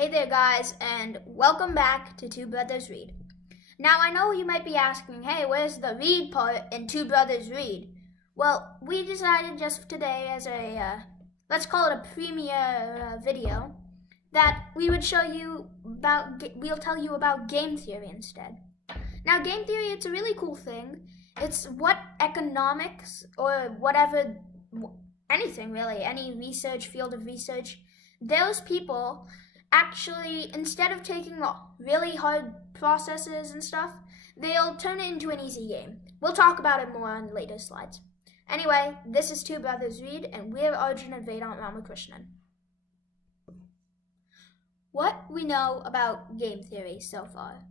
Hey there guys, and welcome back to Two Brothers Read. Now I know you might be asking, hey, where's the read part in Two Brothers Read? Well, we decided just today as let's call it a premiere video, that we'll tell you about game theory instead. Now game theory, it's a really cool thing. It's what economics or whatever, anything really, any field of research, those people actually, instead of taking really hard processes and stuff, they'll turn it into an easy game. We'll talk about it more on later slides. Anyway, this is Two Brothers Read, and we're Arjun and Vedant Ramakrishnan. What we know about game theory so far.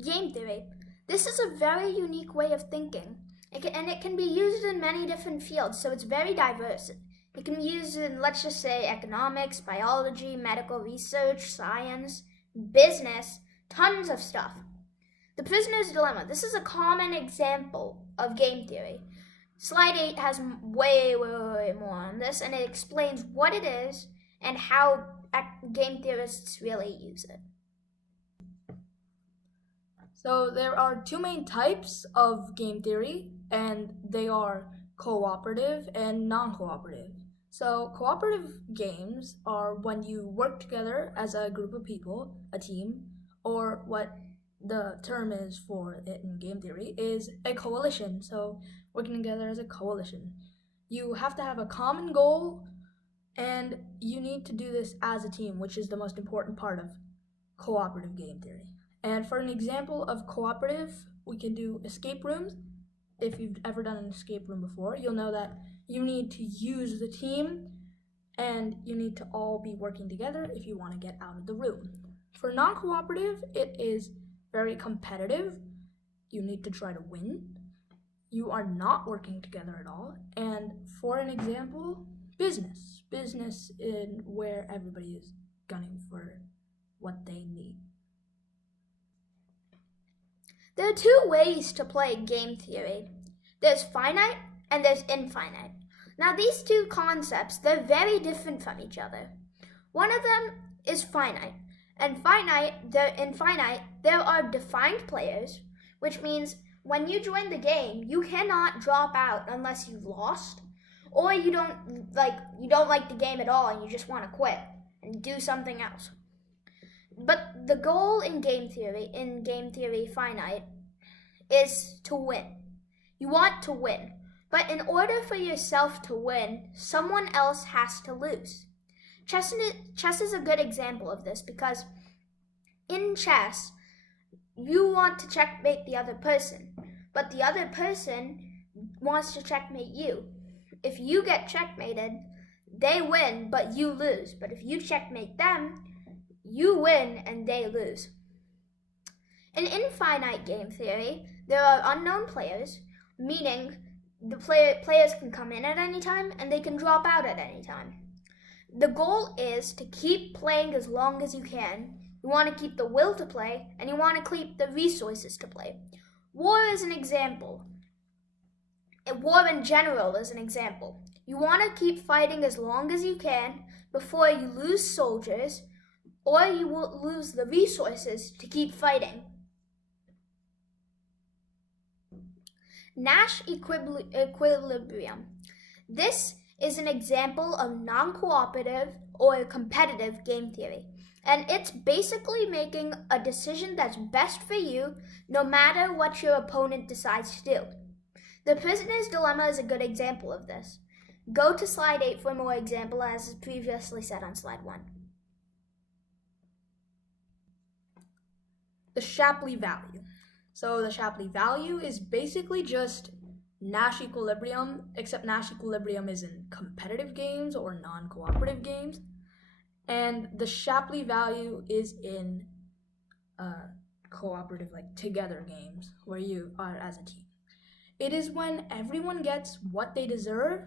Game theory. This is a very unique way of thinking, and it can be used in many different fields, so it's very diverse. It can be used in, let's just say, economics, biology, medical research, science, business, tons of stuff. The prisoner's dilemma. This is a common example of game theory. Slide 8 has way more on this, and it explains what it is and how game theorists really use it. So there are two main types of game theory, and they are cooperative and non-cooperative. So cooperative games are when you work together as a group of people, a team, or what the term is for it in game theory is a coalition. So working together as a coalition. You have to have a common goal, and you need to do this as a team, which is the most important part of cooperative game theory. And for an example of cooperative, we can do escape rooms. If you've ever done an escape room before, you'll know that you need to use the team and you need to all be working together if you want to get out of the room. For non-cooperative, it is very competitive. You need to try to win. You are not working together at all. And for an example, business. Business in where everybody is gunning for what they need. There are two ways to play game theory. There's finite and there's infinite. Now these two concepts, they're very different from each other. One of them is finite. And in finite, there are defined players, which means when you join the game, you cannot drop out unless you've lost, or you don't like the game at all and you just want to quit and do something else. But the goal in game theory finite, is to win. You want to win. But in order for yourself to win, someone else has to lose. Chess is a good example of this because in chess, you want to checkmate the other person, but the other person wants to checkmate you. If you get checkmated, they win, but you lose. But if you checkmate them, you win and they lose. In infinite game theory, there are unknown players, meaning the players can come in at any time and they can drop out at any time. The goal is to keep playing as long as you can. You want to keep the will to play, and you want to keep the resources to play. War is an example. War in general is an example. You want to keep fighting as long as you can before you lose soldiers, or you will lose the resources to keep fighting. Nash equilibrium. This is an example of non-cooperative or competitive game theory, and it's basically making a decision that's best for you no matter what your opponent decides to do. The prisoner's dilemma is a good example of this. Go to slide 8 for more example, as previously said on slide 1. The Shapley value. So the Shapley value is basically just Nash equilibrium, except Nash equilibrium is in competitive games or non-cooperative games. And the Shapley value is in cooperative, like together games, where you are as a team. It is when everyone gets what they deserve.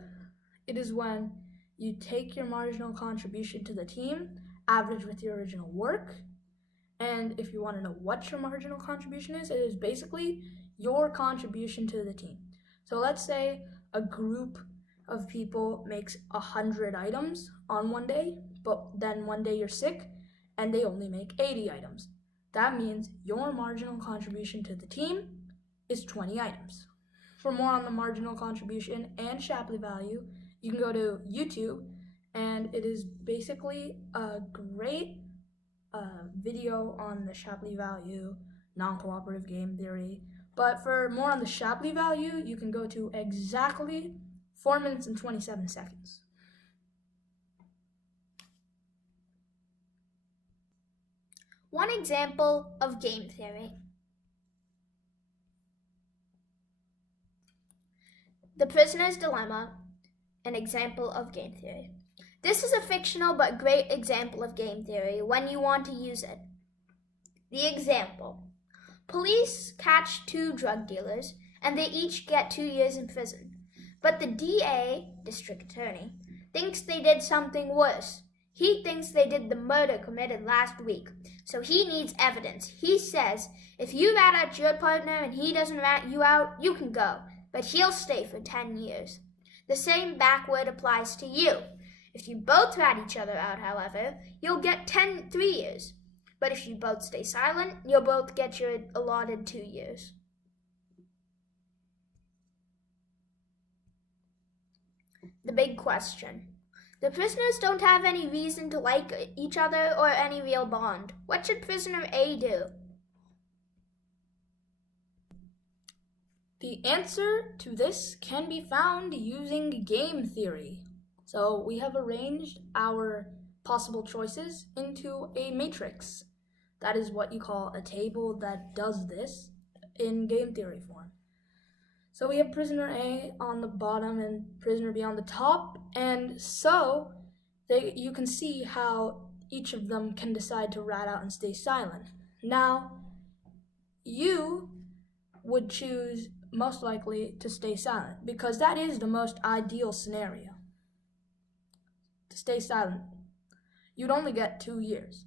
It is when you take your marginal contribution to the team, average with your original work. And if you want to know what your marginal contribution is, it is basically your contribution to the team. So let's say a group of people makes 100 items on one day, but then one day you're sick and they only make 80 items. That means your marginal contribution to the team is 20 items. For more on the marginal contribution and Shapley value, you can go to YouTube, and it is basically a great video on the Shapley value, non-cooperative game theory. But for more on the Shapley value, you can go to exactly 4 minutes and 27 seconds. One example of game theory. The Prisoner's Dilemma, an example of game theory. This is a fictional but great example of game theory when you want to use it. The example. Police catch 2 drug dealers and they each get 2 years in prison. But the DA, district attorney, thinks they did something worse. He thinks they did the murder committed last week, so he needs evidence. He says, if you rat out your partner and he doesn't rat you out, you can go, but he'll stay for 10 years. The same backward applies to you. If you both rat each other out, however, you'll get 3 years. But if you both stay silent, you'll both get your allotted 2 years. The big question. The prisoners don't have any reason to like each other or any real bond. What should prisoner A do? The answer to this can be found using game theory. So we have arranged our possible choices into a matrix. That is what you call a table that does this in game theory form. So we have prisoner A on the bottom and prisoner B on the top, and so you can see how each of them can decide to rat out and stay silent. Now, you would choose most likely to stay silent because that is the most ideal scenario. To stay silent. You'd only get 2 years.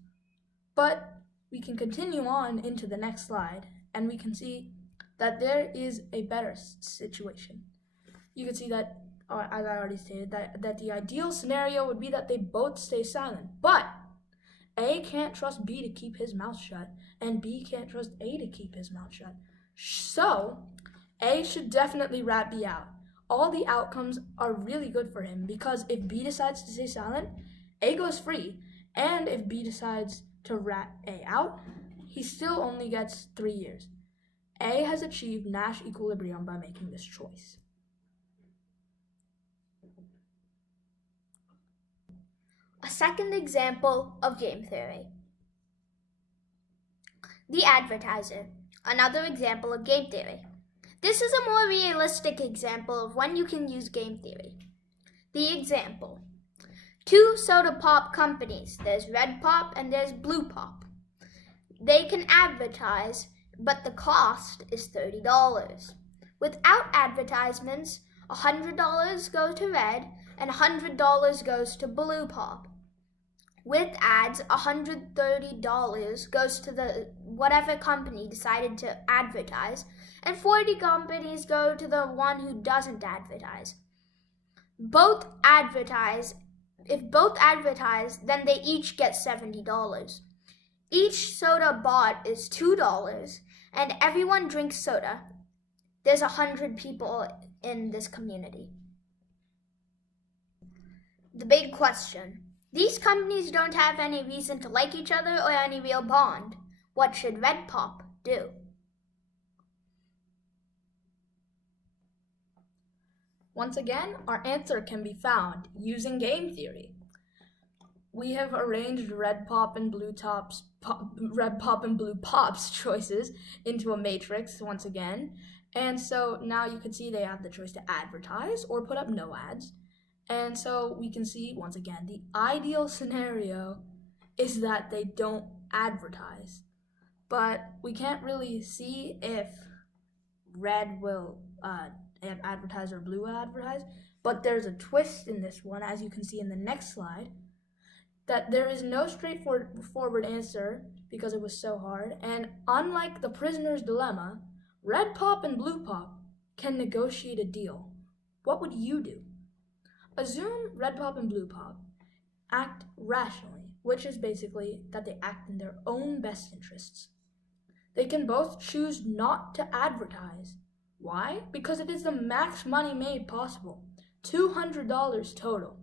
But we can continue on into the next slide and we can see that there is a better situation. You can see that, as I already stated, that the ideal scenario would be that they both stay silent. But A can't trust B to keep his mouth shut, and B can't trust A to keep his mouth shut. So, A should definitely rat B out. All the outcomes are really good for him because if B decides to stay silent, A goes free. And if B decides to rat A out, he still only gets 3 years. A has achieved Nash equilibrium by making this choice. A second example of game theory. The Advertiser, another example of game theory. This is a more realistic example of when you can use game theory. The example. 2 soda pop companies. There's Red Pop and there's Blue Pop. They can advertise, but the cost is $30. Without advertisements, $100 goes to Red and $100 goes to Blue Pop. With ads, $130 goes to the whatever company decided to advertise, and 40 companies go to the one who doesn't advertise. Both advertise. If both advertise, then they each get $70. Each soda bought is $2, and everyone drinks soda. There's 100 people in this community. The big question. These companies don't have any reason to like each other or any real bond. What should Red Pop do? Once again, our answer can be found using game theory. We have arranged Red Pop and Blue Pop's choices into a matrix once again. And so now you can see they have the choice to advertise or put up no ads. And so we can see, once again, the ideal scenario is that they don't advertise. But we can't really see if Red will advertise or Blue will advertise. But there's a twist in this one, as you can see in the next slide, that there is no straightforward answer because it was so hard. And unlike the prisoner's dilemma, Red Pop and Blue Pop can negotiate a deal. What would you do? Assume Red Pop and Blue Pop act rationally, which is basically that they act in their own best interests. They can both choose not to advertise. Why? Because it is the max money made possible. $200 total.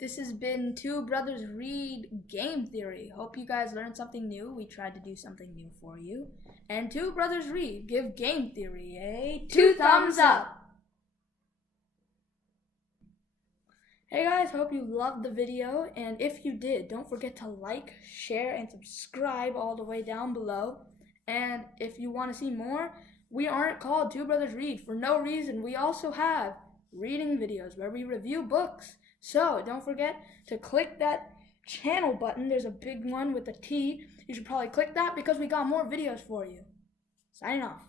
This has been Two Brothers Read Game Theory. Hope you guys learned something new. We tried to do something new for you. And Two Brothers Read, give Game Theory a 2 thumbs up. Hey guys, hope you loved the video. And if you did, don't forget to like, share, and subscribe all the way down below. And if you want to see more, we aren't called Two Brothers Read for no reason. We also have reading videos where we review books. So don't forget to click that channel button. There's a big one with a T. You should probably click that because we got more videos for you. Signing off.